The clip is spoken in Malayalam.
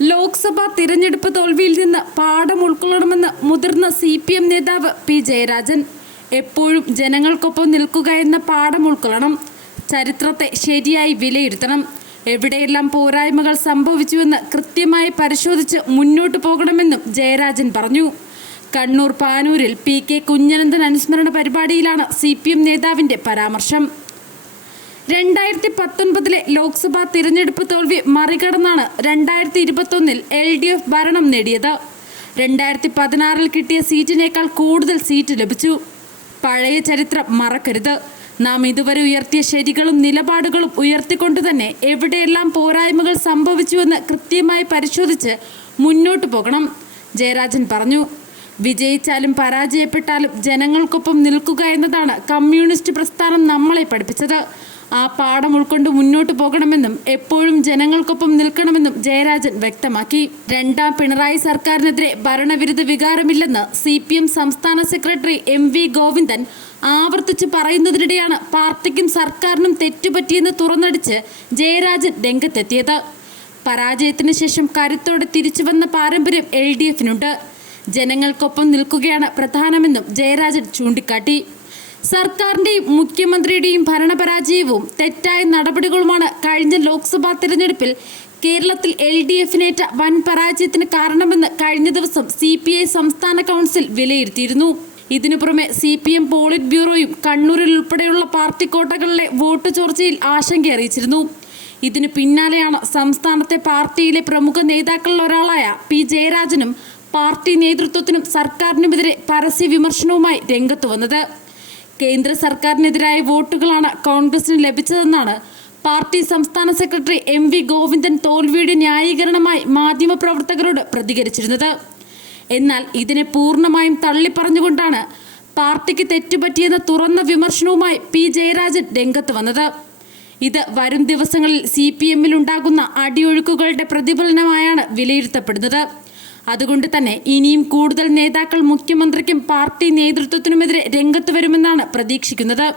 ലോക്സഭാ തിരഞ്ഞെടുപ്പ് തോൽവിയിൽ നിന്ന് പാഠം ഉൾക്കൊള്ളണമെന്ന് മുതിർന്ന CPM നേതാവ് പി ജയരാജൻ. എപ്പോഴും ജനങ്ങൾക്കൊപ്പം നിൽക്കുക എന്ന പാഠം ഉൾക്കൊള്ളണം. ചരിത്രത്തെ ശരിയായി വിലയിരുത്തണം. എവിടെയെല്ലാം പോരായ്മകൾ സംഭവിച്ചുവെന്ന് കൃത്യമായി പരിശോധിച്ച് മുന്നോട്ടു പോകണമെന്നും ജയരാജൻ പറഞ്ഞു. കണ്ണൂർ പാനൂരിൽ PK കുഞ്ഞനന്തൻ അനുസ്മരണ പരിപാടിയിലാണ് CPM നേതാവിന്റെ പരാമർശം. 2019 ലോക്സഭാ തിരഞ്ഞെടുപ്പ് തോൽവി മറികടന്നാണ് 2021 LDF ഭരണം നേടിയത്. 2016 കിട്ടിയ സീറ്റിനേക്കാൾ കൂടുതൽ സീറ്റ് ലഭിച്ചു. പഴയ ചരിത്രം മറക്കരുത്. നാം ഇതുവരെ ഉയർത്തിയ ശരികളും നിലപാടുകളും ഉയർത്തിക്കൊണ്ടു തന്നെ എവിടെയെല്ലാം പോരായ്മകൾ സംഭവിച്ചുവെന്ന് കൃത്യമായി പരിശോധിച്ച് മുന്നോട്ടു പോകണം, ജയരാജൻ പറഞ്ഞു. വിജയിച്ചാലും പരാജയപ്പെട്ടാലും ജനങ്ങൾക്കൊപ്പം നിൽക്കുക എന്നതാണ് കമ്മ്യൂണിസ്റ്റ് പ്രസ്ഥാനം നമ്മളെ പഠിപ്പിച്ചത്. ആ പാഠം ഉൾക്കൊണ്ട് മുന്നോട്ട് പോകണമെന്നും എപ്പോഴും ജനങ്ങൾക്കൊപ്പം നിൽക്കണമെന്നും ജയരാജൻ വ്യക്തമാക്കി. രണ്ടാം പിണറായി സർക്കാരിനെതിരെ ഭരണവിരുദ്ധ വികാരമില്ലെന്ന് CPM സംസ്ഥാന സെക്രട്ടറി MV ഗോവിന്ദൻ ആവർത്തിച്ച് പറയുന്നതിനിടെയാണ് പാർട്ടിക്കും സർക്കാരിനും തെറ്റുപറ്റിയെന്ന് തുറന്നടിച്ച് ജയരാജൻ രംഗത്തെത്തിയത്. പരാജയത്തിന് ശേഷം കരുത്തോടെ തിരിച്ചുവന്ന പാരമ്പര്യം LDFനുണ്ട്. ജനങ്ങൾക്കൊപ്പം നിൽക്കുകയാണ് പ്രധാനമെന്നും ജയരാജൻ ചൂണ്ടിക്കാട്ടി. സർക്കാരിന്റെയും മുഖ്യമന്ത്രിയുടെയും ഭരണപരാജയവും തെറ്റായ നടപടികളുമാണ് കഴിഞ്ഞ ലോക്സഭാ തിരഞ്ഞെടുപ്പിൽ കേരളത്തിൽ LDFനേറ്റ വൻ പരാജയത്തിന് കാരണമെന്ന് കഴിഞ്ഞ ദിവസം CPI സംസ്ഥാന കൗൺസിൽ വിലയിരുത്തിയിരുന്നു. ഇതിനു പുറമെ CPM പോളിറ്റ് ബ്യൂറോയും കണ്ണൂരിൽ ഉൾപ്പെടെയുള്ള പാർട്ടി കോട്ടകളിലെ വോട്ട് ചോർച്ചയിൽ ആശങ്ക അറിയിച്ചിരുന്നു. ഇതിനു പിന്നാലെയാണ് സംസ്ഥാനത്തെ പാർട്ടിയിലെ പ്രമുഖ നേതാക്കളിൽ ഒരാളായ പി ജയരാജനും പാർട്ടി നേതൃത്വത്തിനും സർക്കാരിനുമെതിരെ പരസ്യ വിമർശനവുമായി രംഗത്തു വന്നത്. കേന്ദ്ര സർക്കാരിനെതിരായ വോട്ടുകളാണ് കോൺഗ്രസിന് ലഭിച്ചതെന്നാണ് പാർട്ടി സംസ്ഥാന സെക്രട്ടറി MV ഗോവിന്ദൻ തോൽവിയുടെ ന്യായീകരണമായി മാധ്യമപ്രവർത്തകരോട് പ്രതികരിച്ചിരുന്നത്. എന്നാൽ ഇതിനെ പൂർണ്ണമായും തള്ളിപ്പറഞ്ഞുകൊണ്ടാണ് പാർട്ടിക്ക് തെറ്റുപറ്റിയെന്ന തുറന്ന വിമർശനവുമായി പി ജയരാജൻ രംഗത്ത് വന്നത്. ഇത് വരും ദിവസങ്ങളിൽ CPMൽ ഉണ്ടാകുന്ന അടിയൊഴുക്കുകളുടെ പ്രതിഫലനമായാണ് വിലയിരുത്തപ്പെടുന്നത്. അതുകൊണ്ട് തന്നെ ഇനിയും കൂടുതൽ നേതാക്കൾ മുഖ്യമന്ത്രിക്കും പാർട്ടി നേതൃത്വത്തിനുമെതിരെ രംഗത്ത് വരുമെന്നാണ് പ്രതീക്ഷിക്കുന്നത്.